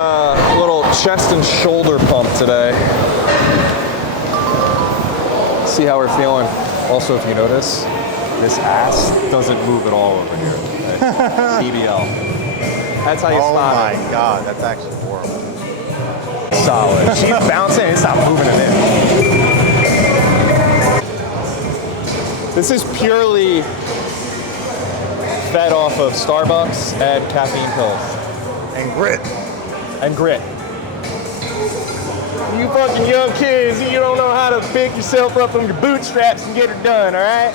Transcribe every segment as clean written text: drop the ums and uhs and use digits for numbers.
Little chest and shoulder pump today. See how we're feeling. Also, if you notice, this ass doesn't move at all over here. Okay? BBL. That's how you spot it. Oh my God, that's actually horrible. Solid. She's bouncing and it's not moving it in. This is purely fed off of Starbucks and caffeine pills. And grit. And grit. You fucking young kids, you don't know how to pick yourself up from your bootstraps and get her done, all right?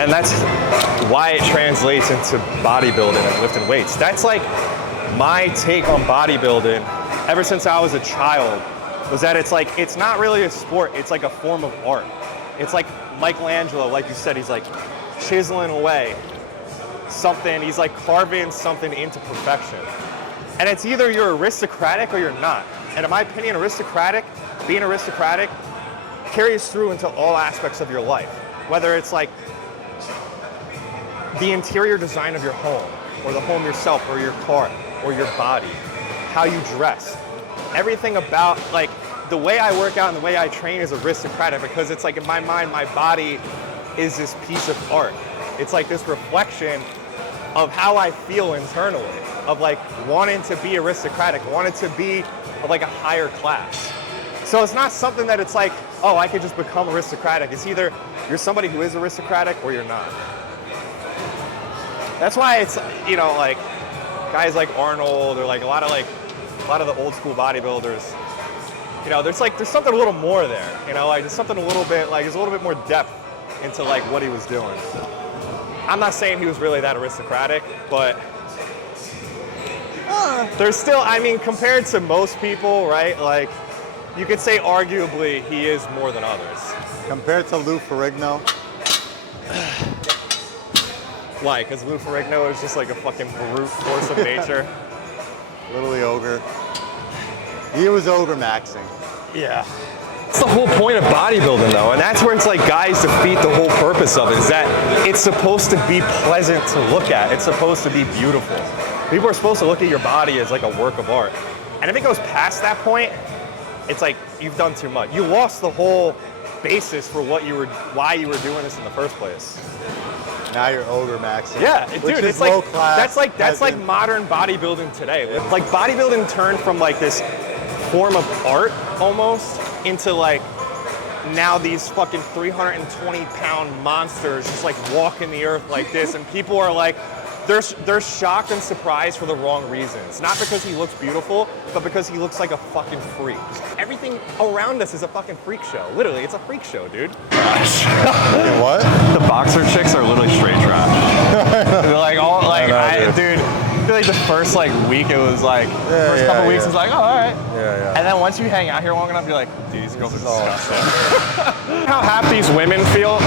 And that's why it translates into bodybuilding and lifting weights. That's like my take on bodybuilding ever since I was a child, was that it's not really a sport, it's like a form of art. It's like Michelangelo, like you said, he's like chiseling away something, he's like carving something into perfection. And it's either you're aristocratic or you're not. And in my opinion, being aristocratic carries through into all aspects of your life. Whether it's like the interior design of your home, or the home yourself, or your car, or your body, how you dress. Everything about, like, the way I work out and the way I train is aristocratic, because it's like, in my mind, my body is this piece of art. It's like this reflection of how I feel internally, of like wanting to be aristocratic, wanting to be of like a higher class. So it's not something that it's like, oh, I could just become aristocratic. It's either you're somebody who is aristocratic or you're not. That's why it's, you know, like guys like Arnold, or like a lot of the old school bodybuilders, you know, there's something a little more there, you know, like there's something a little bit, like there's a little bit more depth into like what he was doing. I'm not saying he was really that aristocratic, but There's still, I mean, compared to most people, right? Like, you could say arguably he is more than others. Compared to Lou Ferrigno, Why? Because Lou Ferrigno is just like a fucking brute force of nature. literally ogre. He was ogre maxing. Yeah. That's the whole point of bodybuilding, though, and that's where it's like guys defeat the whole purpose of it, is that it's supposed to be pleasant to look at. It's supposed to be beautiful. People are supposed to look at your body as like a work of art. And if it goes past that point, it's like you've done too much. You lost the whole basis for why you were doing this in the first place. Now you're ogre maxing. Yeah, which dude, is it's like low class, that's like modern bodybuilding today. Like bodybuilding turned from like this form of art almost into like now these fucking 320-pound monsters just like walking the earth like this, and people are like, they're shocked and surprised for the wrong reasons. Not because he looks beautiful, but because he looks like a fucking freak. Everything around us is a fucking freak show. Literally, it's a freak show, dude. What? The boxer chicks are literally straight trash. They're like all like, dude. I feel like the first like week it was like, first couple weeks it's like, oh, all right. Yeah. And then once you hang out here long enough, you're like, dude, these girls are disgusting. How half these women feel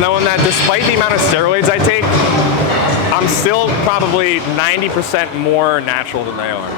knowing that despite the amount of steroids I take, I'm still probably 90% more natural than they are.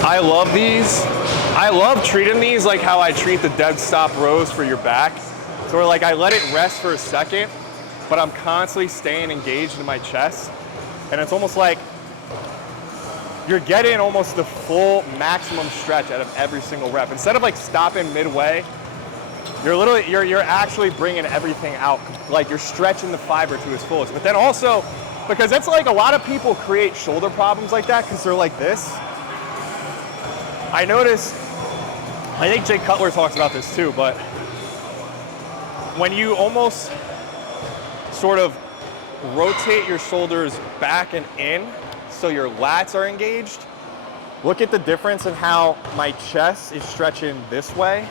I love these. I love treating these like how I treat the dead stop rows for your back. So like I let it rest for a second, but I'm constantly staying engaged in my chest. And it's almost like you're getting almost the full maximum stretch out of every single rep. Instead of like stopping midway, you're actually bringing everything out. Like you're stretching the fiber to its fullest. But then also, because it's like a lot of people create shoulder problems like that because they're like this. I noticed, I think Jay Cutler talks about this too, but when you almost sort of rotate your shoulders back and in so your lats are engaged, look at the difference in how my chest is stretching this way.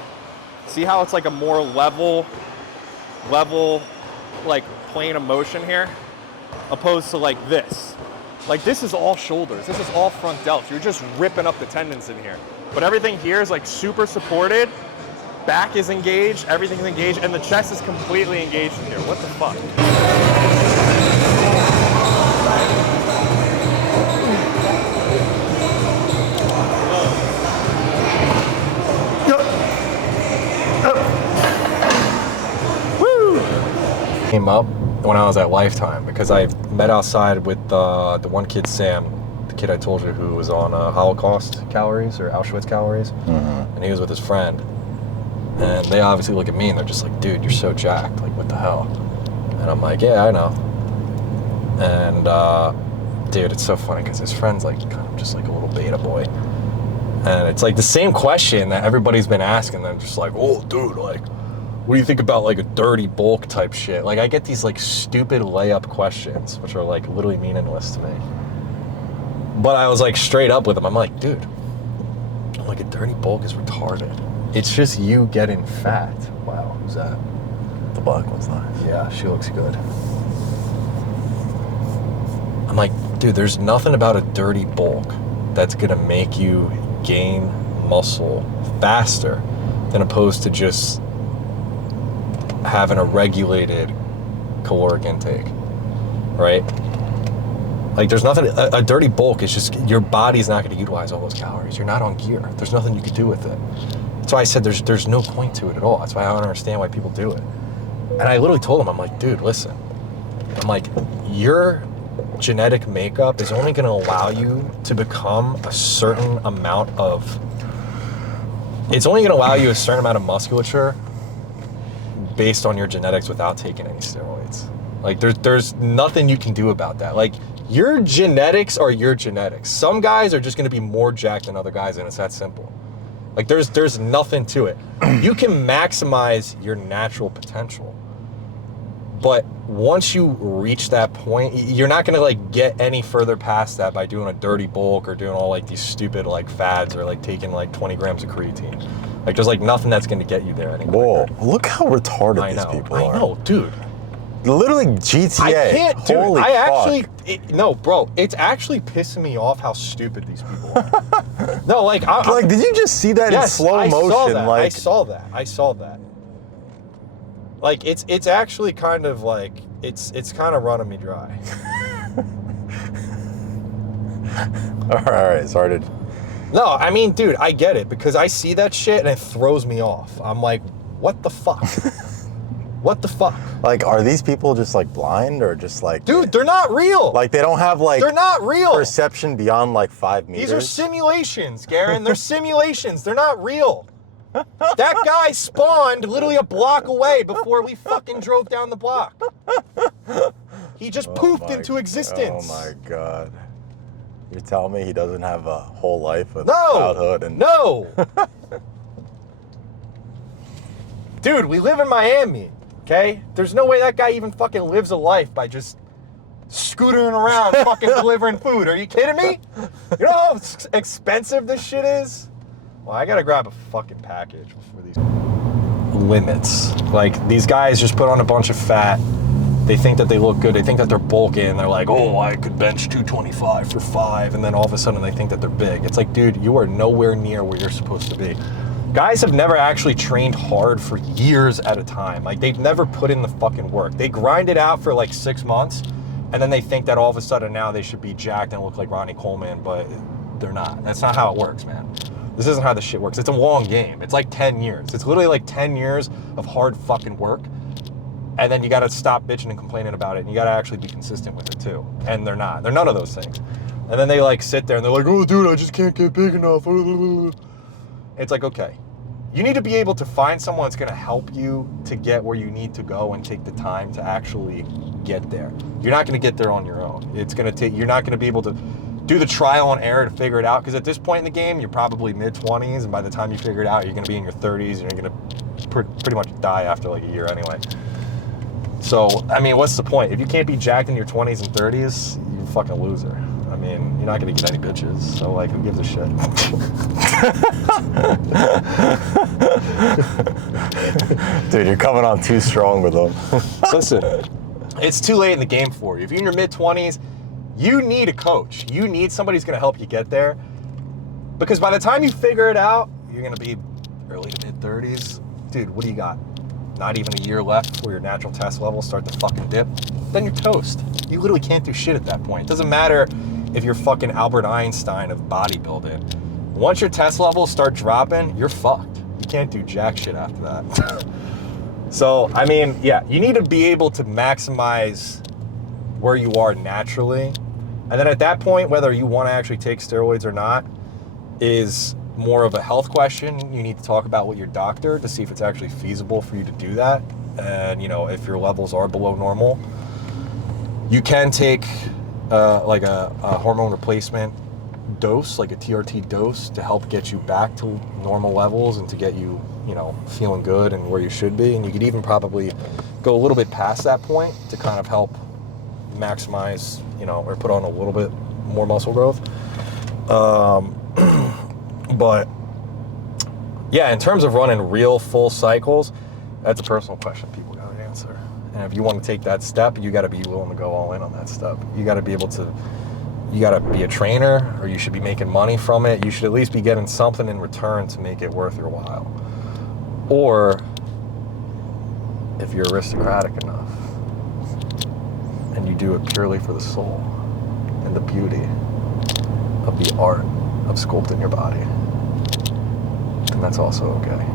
See how it's like a more level like plane of motion here, opposed to like this. Like this is all shoulders, this is all front delts. You're just ripping up the tendons in here. But everything here is like super supported, back is engaged, everything's engaged, and the chest is completely engaged in here. What the fuck? Came up when I was at Lifetime because I met outside with the one kid, Sam, the kid I told you who was on Holocaust calories or Auschwitz calories, and he was with his friend. And they obviously look at me and they're just like, dude, you're so jacked, like what the hell? And I'm like, yeah, I know. And dude, it's so funny because his friend's like kind of just like a little beta boy. And it's like the same question that everybody's been asking them, just like, oh dude, like, what do you think about like a dirty bulk type shit? Like I get these like stupid layup questions, which are like literally meaningless to me. But I was like straight up with him. I'm like, dude, I'm like a dirty bulk is retarded. It's just you getting fat. Wow, who's that? The black one's nice. Yeah, she looks good. I'm like, dude, there's nothing about a dirty bulk that's gonna make you gain muscle faster than opposed to just having a regulated caloric intake, right? Like there's nothing, a dirty bulk is just, your body's not gonna utilize all those calories. You're not on gear. There's nothing you can do with it. That's why I said there's no point to it at all. That's why I don't understand why people do it. And I literally told him, I'm like, dude, listen. I'm like, you're genetic makeup is only going to allow you to become a certain amount of. It's only going to allow you a certain amount of musculature based on your genetics without taking any steroids. Like there's nothing you can do about that. Like your genetics are your genetics. Some guys are just going to be more jacked than other guys, and it's that simple. Like there's nothing to it. You can maximize your natural potential, but once you reach that point, you're not going to like get any further past that by doing a dirty bulk or doing all like these stupid like fads or like taking like 20 grams of creatine. Like there's like nothing that's going to get you there anymore. Whoa, look how retarded these people are. I know, dude. Literally GTA. I can't, dude. Holy fuck. No, bro. It's actually pissing me off how stupid these people are. No, like, like, did you just see that in slow motion? Saw that. Like, I saw that. Like, it's actually kind of like it's kind of running me dry. all right, sorry to. No, I mean, dude, I get it because I see that shit and it throws me off. I'm like, what the fuck? What the fuck? Like, are these people just like blind or just like? Dude, they're not real. Like, they don't have like. They're not real. Perception beyond like 5 meters. These are simulations, Garen. They're simulations. They're not real. That guy spawned literally a block away before we fucking drove down the block. He just poofed into existence. Oh my God. You're telling me he doesn't have a whole life of No. childhood and No. Dude, we live in Miami, okay? There's no way that guy even fucking lives a life by just scootering around fucking delivering food. Are you kidding me? You know how expensive this shit is? Well, I gotta grab a fucking package before these limits. Like, these guys just put on a bunch of fat. They think that they look good. They think that they're bulking. They're like, oh, I could bench 225 for 5. And then all of a sudden they think that they're big. It's like, dude, you are nowhere near where you're supposed to be. Guys have never actually trained hard for years at a time. Like, they've never put in the fucking work. They grind it out for like 6 months, and then they think that all of a sudden now they should be jacked and look like Ronnie Coleman, but they're not. That's not how it works, man. This isn't how this shit works. It's a long game. It's like 10 years. It's literally like 10 years of hard fucking work, and then you gotta stop bitching and complaining about it, and you gotta actually be consistent with it too. And they're not. They're none of those things. And then they like sit there and they're like, oh dude, I just can't get big enough. It's like, okay. You need to be able to find someone that's gonna help you to get where you need to go and take the time to actually get there. You're not gonna get there on your own. It's gonna take, you're not gonna be able to do the trial and error to figure it out, because at this point in the game, you're probably mid-20s, and by the time you figure it out, you're gonna be in your 30s, and you're gonna pretty much die after like a year anyway. So, I mean, what's the point? If you can't be jacked in your 20s and 30s, you're a fucking loser. I mean, you're not gonna get any bitches, so like, who gives a shit? Dude, you're coming on too strong with them. Listen, it's too late in the game for you. If you're in your mid-20s, you need a coach. You need somebody who's gonna help you get there. Because by the time you figure it out, you're gonna be early to mid-30s. Dude, what do you got? Not even a year left before your natural test levels start to fucking dip. Then you're toast. You literally can't do shit at that point. It doesn't matter if you're fucking Albert Einstein of bodybuilding. Once your test levels start dropping, you're fucked. You can't do jack shit after that. So, I mean, yeah, you need to be able to maximize where you are naturally. And then at that point, whether you want to actually take steroids or not is more of a health question. You need to talk about with your doctor to see if it's actually feasible for you to do that. And, you know, if your levels are below normal, you can take like a hormone replacement dose, like a TRT dose, to help get you back to normal levels and to get you, you know, feeling good and where you should be. And you could even probably go a little bit past that point to kind of help maximize, you know, or put on a little bit more muscle growth. But yeah, in terms of running real full cycles, that's a personal question people got to answer. And if you want to take that step, you got to be willing to go all in on that step. You got to be able to, you got to be a trainer, or you should be making money from it. You should at least be getting something in return to make it worth your while. Or if you're aristocratic enough and you do it purely for the soul and the beauty of the art of sculpting your body, then that's also okay.